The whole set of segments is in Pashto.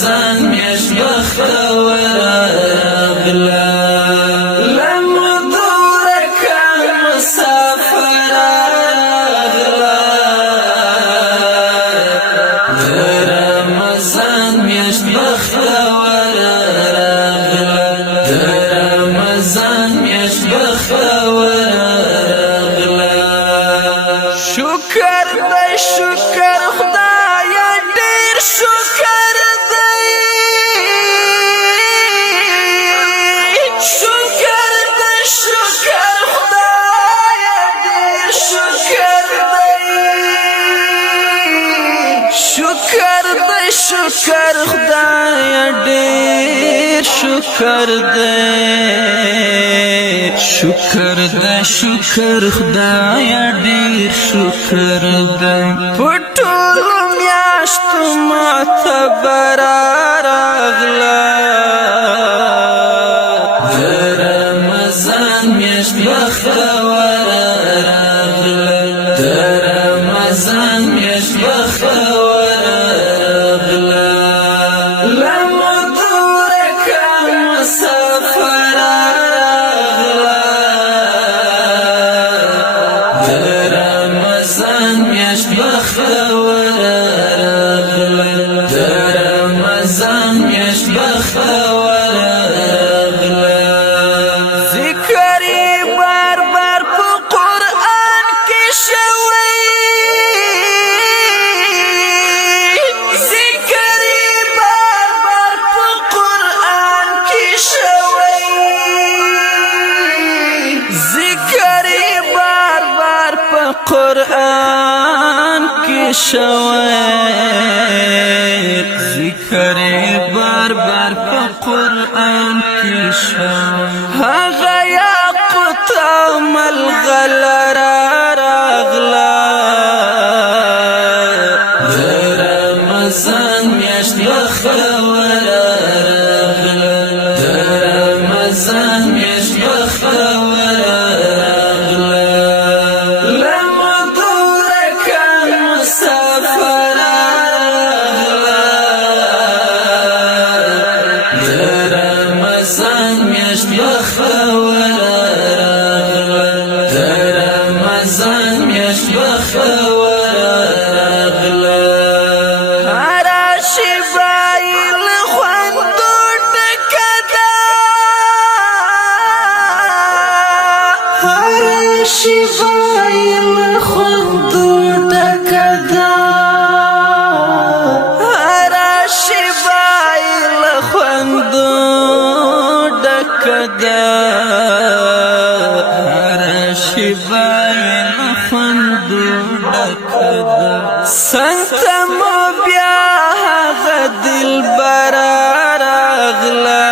رمضان میاشت بختور راغله شکر دی شکر خدایا ډیر شکر دی شکر دی شکر خدایا ډیر شکر دی شکر دی شکر خدایا ډیر شکر دی شکر دی شکر خدایا ډیر شکر دی پټولو میاشتو ماته برا راغله د رمضان میاشت بختور راغله د رمضان میاشت بختور راغله لمو دورکه مسافر قرآن کی شوی ذکر بار بار پا قرآن کی شوی هغه یاقوت ملغلر راغله د رمضان میاشت بختور راغله د رمضان میاشت بختور شفايل خندو دكدا هرا شفايل خندو دكدا هرا شفايل خندو دكدا سنت مبيا هذا دلبر راغله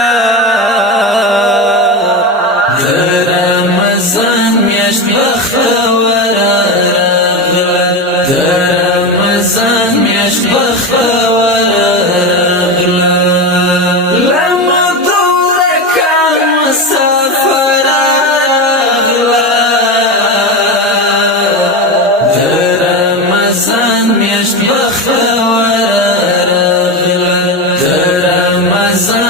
بختور راغله د رمضان